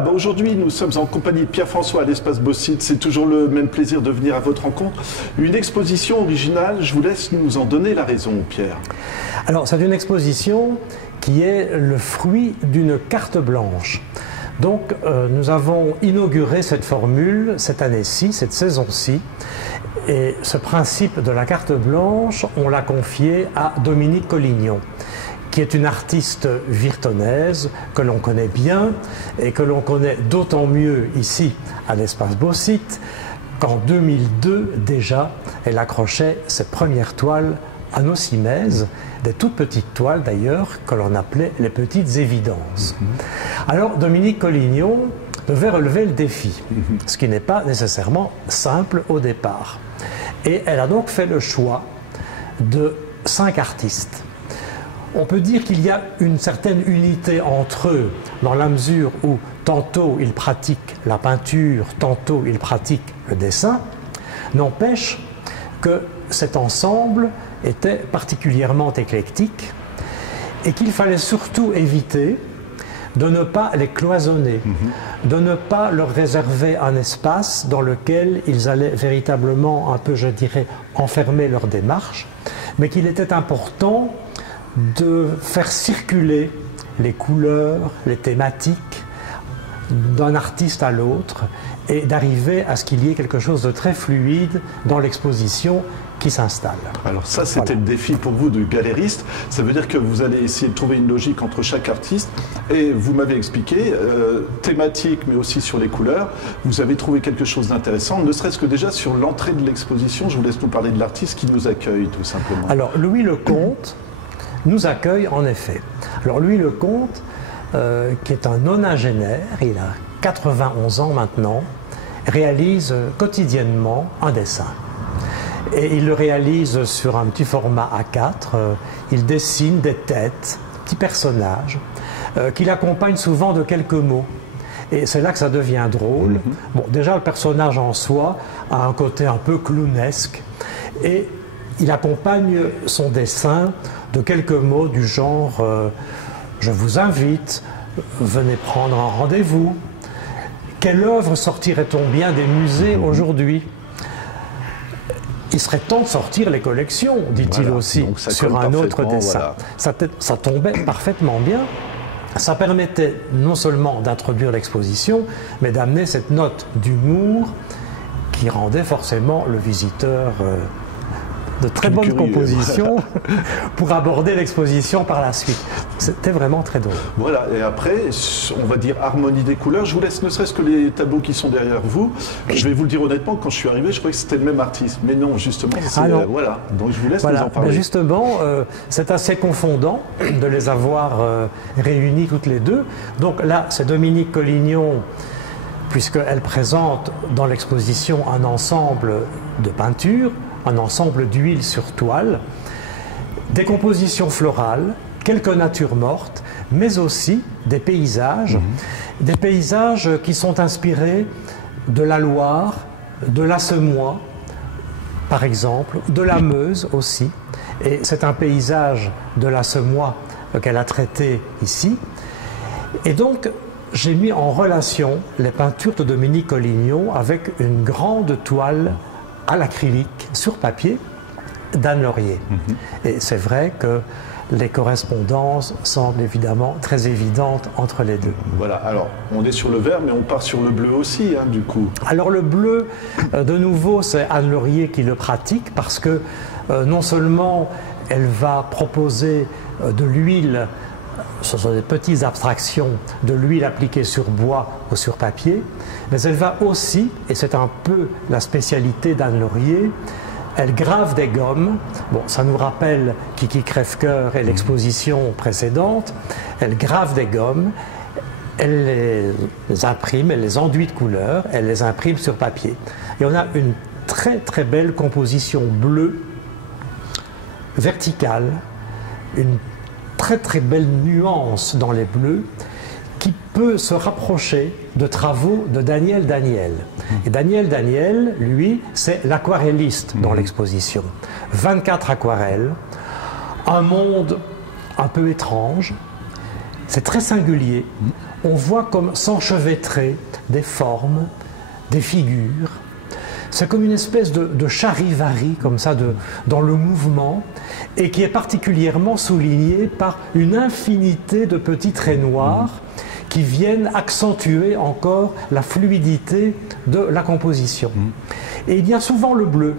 Voilà, bah aujourd'hui nous sommes en compagnie de Pierre-François à l'Espace Beausite. C'est toujours le même plaisir de venir à votre rencontre. Une exposition originale, je vous laisse nous en donner la raison, Pierre. Alors c'est une exposition qui est le fruit d'une carte blanche. Donc nous avons inauguré cette formule cette année-ci, cette saison-ci. Et ce principe de la carte blanche, on l'a confié à Dominique Collignon, qui est une artiste virtonaise que l'on connaît bien et que l'on connaît d'autant mieux ici à l'Espace Beausite qu'en 2002 déjà, elle accrochait ses premières toiles à nos cimaises, des toutes petites toiles d'ailleurs que l'on appelait les petites évidences. Alors Dominique Collignon devait relever le défi, ce qui n'est pas nécessairement simple au départ. Et elle a donc fait le choix de 5 artistes. On peut dire qu'il y a une certaine unité entre eux, dans la mesure où tantôt ils pratiquent la peinture, tantôt ils pratiquent le dessin. N'empêche que cet ensemble était particulièrement éclectique et qu'il fallait surtout éviter de ne pas les cloisonner, de ne pas leur réserver un espace dans lequel ils allaient véritablement un peu, je dirais, enfermer leur démarche, mais qu'il était important de faire circuler les couleurs, les thématiques d'un artiste à l'autre et d'arriver à ce qu'il y ait quelque chose de très fluide dans l'exposition qui s'installe. Alors ça, c'était le défi pour vous de galériste. Ça veut dire que vous allez essayer de trouver une logique entre chaque artiste. Et vous m'avez expliqué, thématique, mais aussi sur les couleurs, vous avez trouvé quelque chose d'intéressant, ne serait-ce que déjà sur l'entrée de l'exposition. Je vous laisse nous parler de l'artiste qui nous accueille, tout simplement. Alors, Louis Lecomte nous accueille en effet. Alors, Louis Lecomte, qui est un nonagénaire, il a 91 ans maintenant, réalise quotidiennement un dessin. Et il le réalise sur un petit format A4. Il dessine des têtes, petits personnages, qu'il accompagne souvent de quelques mots. Et c'est là que ça devient drôle. Bon, déjà, le personnage en soi a un côté un peu clownesque. Et il accompagne son dessin de quelques mots du genre je vous invite, venez prendre un rendez-vous. Quelle œuvre sortirait-on bien des musées aujourd'hui ? Il serait temps de sortir les collections, dit-il aussi, sur un autre dessin. Voilà. Ça tombait parfaitement bien. Ça permettait non seulement d'introduire l'exposition, mais d'amener cette note d'humour qui rendait forcément le visiteur de très bonnes compositions pour aborder l'exposition par la suite. C'était vraiment très drôle. Voilà, et après, on va dire harmonie des couleurs. Je vous laisse ne serait-ce que les tableaux qui sont derrière vous. Je vais vous le dire honnêtement, quand je suis arrivé, je croyais que c'était le même artiste. Mais non, justement, voilà. Donc je vous laisse nous en parler. Mais justement, c'est assez confondant de les avoir réunis toutes les deux. Donc là, c'est Dominique Collignon, puisqu'elle présente dans l'exposition un ensemble de peintures, un ensemble d'huile sur toile, des compositions florales, quelques natures mortes, mais aussi des paysages qui sont inspirés de la Loire, de l'Assenois, par exemple, de la Meuse aussi. Et c'est un paysage de l'Assenois qu'elle a traité ici. Et donc, j'ai mis en relation les peintures de Dominique Collignon avec une grande toile à l'acrylique sur papier d'Anne Laurier. Et c'est vrai que les correspondances semblent évidemment très évidentes entre les deux. Voilà, alors on est sur le vert, mais on part sur le bleu aussi, hein, du coup. Alors le bleu, de nouveau, c'est Anne Laurier qui le pratique parce que non seulement elle va proposer de l'huile, ce sont des petites abstractions de l'huile appliquée sur bois ou sur papier, mais elle va aussi, et c'est un peu la spécialité d'Anne Laurier, elle grave des gommes. Bon, ça nous rappelle Kiki Crève-Cœur et l'exposition précédente. Elle grave des gommes, elle les imprime, elle les enduit de couleur, elle les imprime sur papier. Et on a une très très belle composition bleue, verticale, une très très belle nuance dans les bleus qui peut se rapprocher de travaux de Daniel Daniel. Et Daniel Daniel, lui, c'est l'aquarelliste dans l'exposition. 24 aquarelles, un monde un peu étrange, c'est très singulier. on voit comme s'enchevêtrer des formes, des figures. C'est comme une espèce de charivari, comme ça, dans le mouvement, et qui est particulièrement souligné par une infinité de petits traits noirs qui viennent accentuer encore la fluidité de la composition. Et il y a souvent le bleu,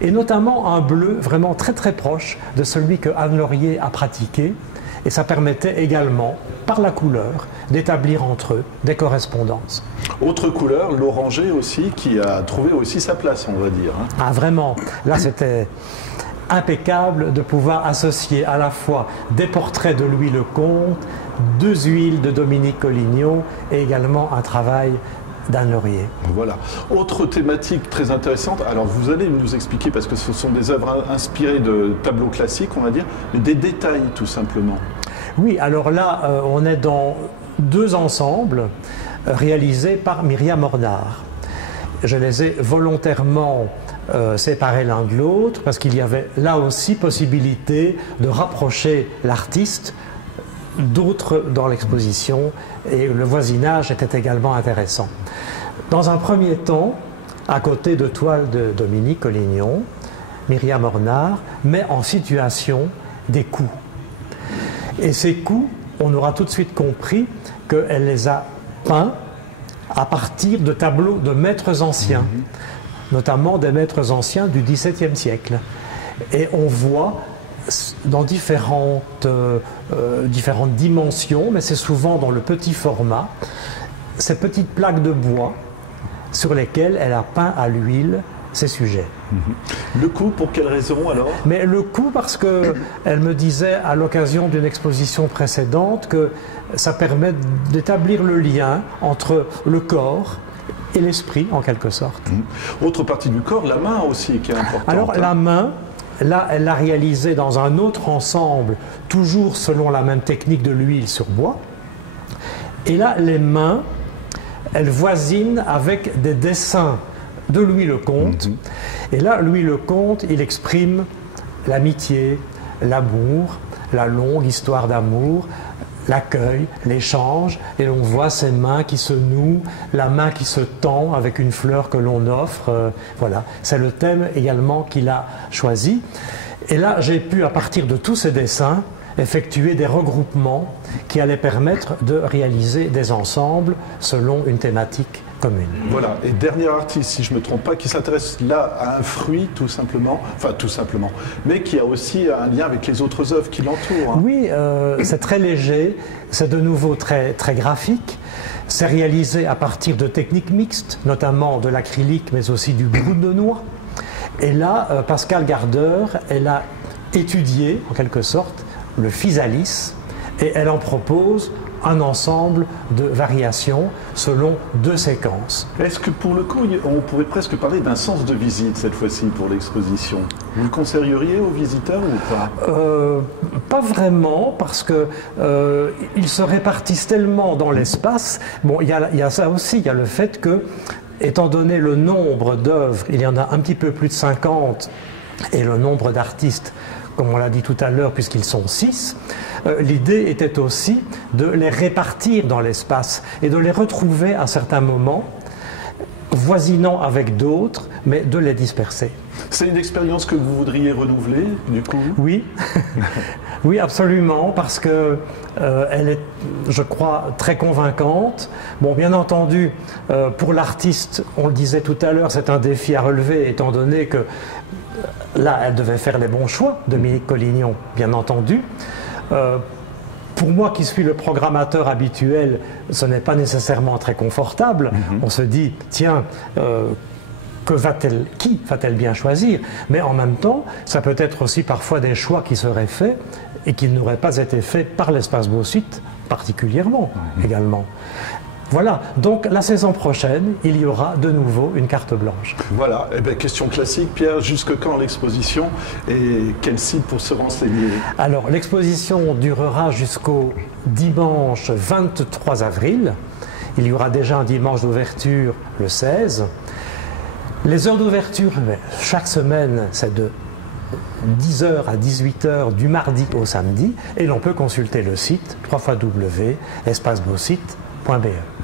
et notamment un bleu vraiment très très proche de celui que Anne Laurier a pratiqué, et ça permettait également, par la couleur, d'établir entre eux des correspondances. Autre couleur, l'orangé aussi, qui a trouvé aussi sa place, on va dire. Ah vraiment, là c'était impeccable de pouvoir associer à la fois des portraits de Louis Lecomte, deux huiles de Dominique Collignon et également un travail d'Anne Laurier. Voilà. Autre thématique très intéressante, alors vous allez nous expliquer, parce que ce sont des œuvres inspirées de tableaux classiques, on va dire, mais des détails tout simplement. Oui, alors là, on est dans deux ensembles réalisés par Myriam Ornard. Je les ai volontairement séparés l'un de l'autre, parce qu'il y avait là aussi possibilité de rapprocher l'artiste d'autres dans l'exposition, et le voisinage était également intéressant. Dans un premier temps, à côté de toiles de Dominique Collignon, Myriam Ornard met en situation des coups. Et ces coups, on aura tout de suite compris qu'elle les a peints à partir de tableaux de maîtres anciens, notamment des maîtres anciens du XVIIe siècle. Et on voit dans différentes dimensions, mais c'est souvent dans le petit format, ces petites plaques de bois sur lesquelles elle a peint à l'huile ces sujets. Le coup, pour quelle raison alors? Mais le coup, parce qu'elle me disait à l'occasion d'une exposition précédente que ça permet d'établir le lien entre le corps et l'esprit, en quelque sorte. Autre partie du corps, la main aussi, qui est importante. Alors la main, là, elle l'a réalisée dans un autre ensemble, toujours selon la même technique de l'huile sur bois. Et là, les mains, elles voisinent avec des dessins de Louis Lecomte. Et là, Louis Lecomte, il exprime l'amitié, l'amour, la longue histoire d'amour, l'accueil, l'échange, et l'on voit ses mains qui se nouent, la main qui se tend avec une fleur que l'on offre. Voilà, c'est le thème également qu'il a choisi. Et là, j'ai pu, à partir de tous ces dessins, effectuer des regroupements qui allaient permettre de réaliser des ensembles selon une thématique commune. Voilà, et dernier artiste, si je ne me trompe pas, qui s'intéresse là à un fruit tout simplement, mais qui a aussi un lien avec les autres œuvres qui l'entourent. Oui, c'est très léger, c'est de nouveau très, très graphique. C'est réalisé à partir de techniques mixtes, notamment de l'acrylique, mais aussi du brut de noix. Et là, Pascale Gardeur, elle a étudié, en quelque sorte, le physalis, et elle en propose un ensemble de variations selon deux séquences. Est-ce que pour le coup, on pourrait presque parler d'un sens de visite cette fois-ci pour l'exposition? Vous le conseilleriez aux visiteurs ou pas? Pas vraiment, parce que ils se répartissent tellement dans l'espace. Bon, il y a ça aussi, il y a le fait que, étant donné le nombre d'œuvres, il y en a un petit peu plus de 50, et le nombre d'artistes, comme on l'a dit tout à l'heure, puisqu'ils sont 6, l'idée était aussi de les répartir dans l'espace et de les retrouver à certains moments, voisinant avec d'autres, mais de les disperser. C'est une expérience que vous voudriez renouveler, du coup? Oui, oui, absolument, parce que elle est, je crois, très convaincante. Bon, bien entendu, pour l'artiste, on le disait tout à l'heure, c'est un défi à relever, étant donné que là, elle devait faire les bons choix, Dominique Collignon, bien entendu. Pour moi qui suis le programmateur habituel, ce n'est pas nécessairement très confortable. On se dit, tiens, qui va-t-elle bien choisir? Mais en même temps, ça peut être aussi parfois des choix qui seraient faits et qui n'auraient pas été faits par l'Espace Beausite particulièrement également. Voilà, donc la saison prochaine, il y aura de nouveau une carte blanche. Voilà, eh bien, question classique, Pierre, jusque quand l'exposition et quel site pour se renseigner? Alors, l'exposition durera jusqu'au dimanche 23 avril. Il y aura déjà un dimanche d'ouverture le 16. Les heures d'ouverture, chaque semaine, c'est de 10h à 18h du mardi au samedi, et l'on peut consulter le site www.espacebauxite.fr. www.ccc.be.